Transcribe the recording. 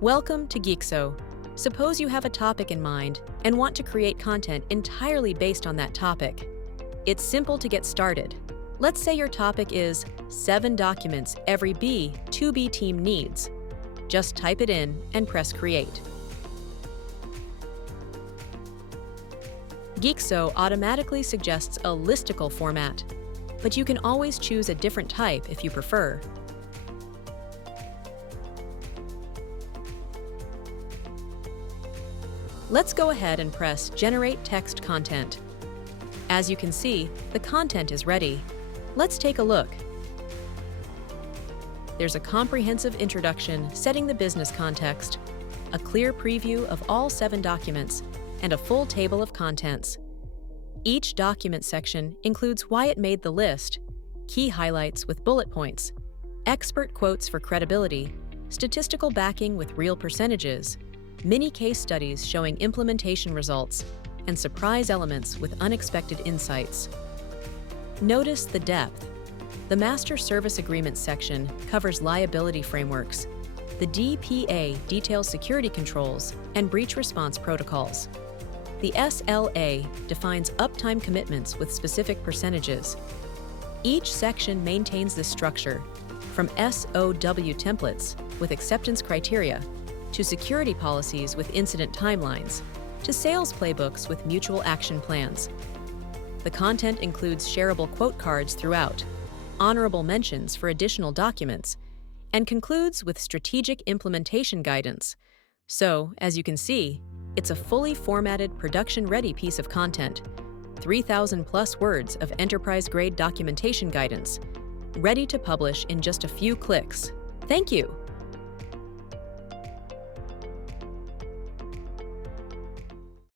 Welcome to Gixo. Suppose you have a topic in mind and want to create content entirely based on that topic. It's simple to get started. Let's say your topic is 7 documents every B2B team needs. Just type it in and press Create. Gixo automatically suggests a listicle format, but you can always choose a different type if you prefer. Let's go ahead and press Generate Text Content. As you can see, the content is ready. Let's take a look. There's a comprehensive introduction setting the business context, a clear preview of all 7 documents, and a full table of contents. Each document section includes why it made the list, key highlights with bullet points, expert quotes for credibility, statistical backing with real percentages, mini case studies showing implementation results, and surprise elements with unexpected insights. Notice the depth. The Master Service Agreement section covers liability frameworks. The DPA details security controls and breach response protocols. The SLA defines uptime commitments with specific percentages. Each section maintains this structure, from SOW templates with acceptance criteria, to security policies with incident timelines, to sales playbooks with mutual action plans. The content includes shareable quote cards throughout, honorable mentions for additional documents, and concludes with strategic implementation guidance. So, as you can see, it's a fully formatted, production-ready piece of content, 3,000+ words of enterprise-grade documentation guidance, ready to publish in just a few clicks. Thank you!